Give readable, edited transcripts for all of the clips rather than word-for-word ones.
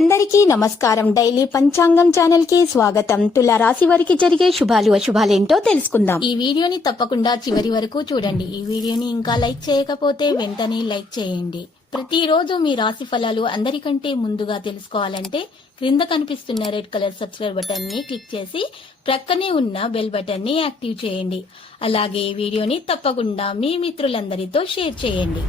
అందరికీ నమస్కారం. డైలీ పంచాంగం ఛానల్ కి స్వాగతం. తుల రాశి వారికి జరిగే శుభాలు అశుభాలేంటో తెలుసుకుందాం. ఈ వీడియోని తప్పకుండా చివరి వరకు చూడండి. ఈ వీడియోని ఇంకా లైక్ చేయకపోతే వెంటనే లైక్ చేయండి. ప్రతిరోజు మీ రాశి ఫలాలు అందరికంటే ముందుగా తెలుసుకోవాలంటే క్రింద కనిపిస్తున్న రెడ్ కలర్ సబ్స్క్రైబ్ బటన్ ని క్లిక్ చేసి ప్రక్కనే ఉన్న బెల్ బటన్ ని యాక్టివ్ చేయండి. అలాగే ఈ వీడియోని తప్పకుండా మీ మిత్రులందరితో షేర్ చేయండి.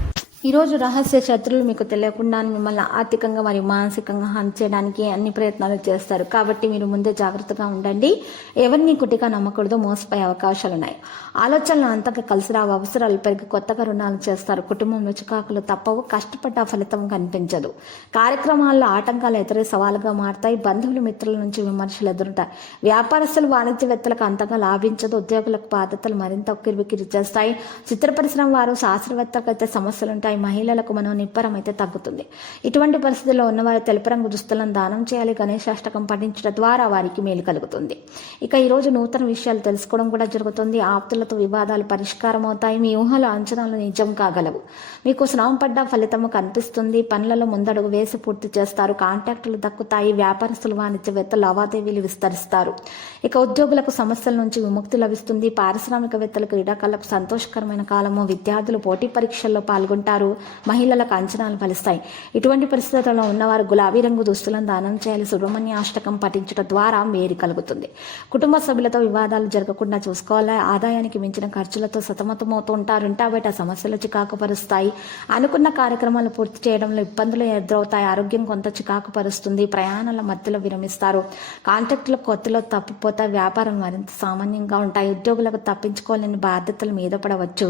ఈ రోజు రహస్య శత్రువులు మీకు తెలియకుండా మిమ్మల్ని ఆర్థికంగా మరియు మానసికంగా హాని చేయడానికి అన్ని ప్రయత్నాలు చేస్తారు. కాబట్టి మీరు ముందే జాగ్రత్తగా ఉండండి. ఎవరిని కుటిగా నమ్మకూడదు, మోసపోయే అవకాశాలున్నాయి. ఆలోచనలు అంతగా కలిసి రావు. అవసరాలు పెరిగి కొత్తగా రుణాలు చేస్తారు. కుటుంబంలో చికాకులు తప్పవు. కష్టపడ్డ ఫలితం కనిపించదు. కార్యక్రమాల్లో ఆటంకాలు ఎదురే సవాలుగా మారతాయి. బంధువులు మిత్రుల నుంచి విమర్శలు ఎదురుంటాయి. వ్యాపారస్తులు వాణిజ్యవేత్తలకు అంతగా లాభించదు. ఉద్యోగులకు బాధ్యతలు మరింత ఉక్కిరిబిక్కిరి చేస్తాయి. చిత్ర పరిశ్రమ వారు శాస్త్రవేత్తలకు అయితే సమస్యలుంటాయి. మహిళలకు మనో నిబ్బరం అయితే తగ్గుతుంది. ఇటువంటి పరిస్థితుల్లో ఉన్నవారు తెలుపు రంగు దుస్తులను దానం చేయాలి. గణేశాష్టకం పఠించడం ద్వారా వారికి మేలు కలుగుతుంది. ఇక ఈ రోజు నూతన విషయాలు తెలుసుకోవడం కూడా జరుగుతుంది. ఆప్తులతో వివాదాలు పరిష్కారం అవుతాయి. మీ ఊహల అంచనాలు నిజం కాగలవు. మీకు శ్రమ పడ్డ ఫలితము కనిపిస్తుంది. పనులలో ముందడుగు వేసి పూర్తి చేస్తారు. కాంట్రాక్టులు దక్కుతాయి. వ్యాపారస్తులు వాణిజ్యవేత్త లావాదేవీలు విస్తరిస్తారు. ఇక ఉద్యోగులకు సమస్యల నుంచి విముక్తి లభిస్తుంది. పారిశ్రామికవేత్తలకు క్రీడాకారులకు సంతోషకరమైన కాలము. విద్యార్థులు పోటీ పరీక్షల్లో పాల్గొంటారు. మహిళలకు అంచనాలు ఫలిస్తాయి. ఇటువంటి పరిస్థితుల్లో ఉన్నవారు గులాబీ రంగు దుస్తులను దానం చేయాలి. సుబ్రహ్మణ్య అష్టకం పఠించడం ద్వారా మేలు కలుగుతుంది. కుటుంబ సభ్యులతో వివాదాలు జరగకుండా చూసుకోవాలి. ఆదాయానికి మించిన ఖర్చులతో సతమతమవుతూ ఉంటారు. ఇంటా బయట సమస్యలు చికాకు పరుస్తాయి. అనుకున్న కార్యక్రమాలు పూర్తి చేయడంలో ఇబ్బందులు ఎదురవుతాయి. ఆరోగ్యం కొంత చికాకు పరుస్తుంది. ప్రయాణాల మధ్యలో విరమిస్తారు. కాంట్రాక్టుల కొత్తలో తప్పిపోతాయి. వ్యాపారం మరింత సామాన్యంగా ఉంటాయి. ఉద్యోగులకు తప్పించుకోలేని బాధ్యతలు మీద పడవచ్చు.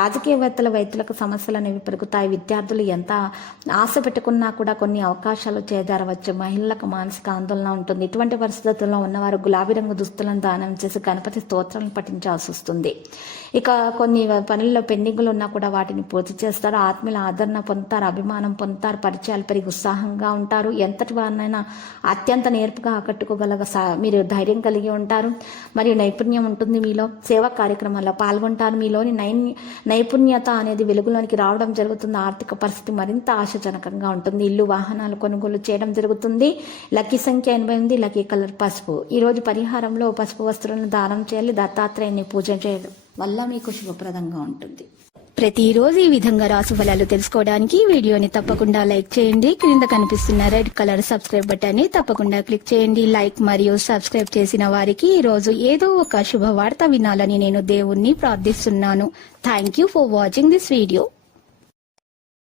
రాజకీయవేత్తల వైద్యులకు సమస్యలు అనేవి పెరుగుతాయి. విద్యార్థులు ఎంత ఆశ పెట్టుకున్నా కూడా కొన్ని అవకాశాలు చేజారవచ్చు. మహిళలకు మానసిక ఆందోళన ఉంటుంది. ఇటువంటి పరిస్థితుల్లో ఉన్నవారు గులాబీ రంగు దుస్తులను దానం చేసి గణపతి స్తోత్రాలను పఠించాల్సి వస్తుంది. ఇక కొన్ని పనుల్లో పెండింగులు ఉన్నా కూడా వాటిని పూర్తి చేస్తారు. ఆత్మీయుల ఆదరణ పొందుతారు. అభిమానం పొందుతారు. పరిచయాలు పెరిగి ఉత్సాహంగా ఉంటారు. ఎంతటి వారినైనా అత్యంత నేర్పుగా ఆకట్టుకోగల మీరు ధైర్యం కలిగి ఉంటారు. మరియు నైపుణ్యం ఉంటుంది. మీలో సేవా కార్యక్రమాల్లో పాల్గొంటారు. మీలోని నైపుణ్యత అనేది వెలుగులోనికి రావడం జరుగుతుంది. ఆర్థిక పరిస్థితి మరింత ఆశాజనకంగా ఉంటుంది. ఇల్లు వాహనాలు కొనుగోలు చేయడం జరుగుతుంది. లక్కీ సంఖ్య 88. లక్కీ కలర్ పసుపు. ఈ రోజు పరిహారంలో పసుపు వస్త్రాలను దానం చేయాలి. దత్తాత్రేయుని పూజ చేయడం వల్ల మీకు శుభప్రదంగా ఉంటుంది. ప్రతిరోజు ఈ విధంగా రాశి ఫలాలు తెలుసుకోవడానికి వీడియోని తప్పకుండా లైక్ చేయండి. క్రింద కనిపిస్తున్న రెడ్ కలర్ సబ్స్క్రైబ్ బటన్ ని తప్పకుండా క్లిక్ చేయండి. లైక్ మరియు సబ్స్క్రైబ్ చేసిన వారికి ఈ రోజు ఏదో ఒక శుభవార్త వినాలని నేను దేవుణ్ణి ప్రార్థిస్తున్నాను. Thank you for watching this video.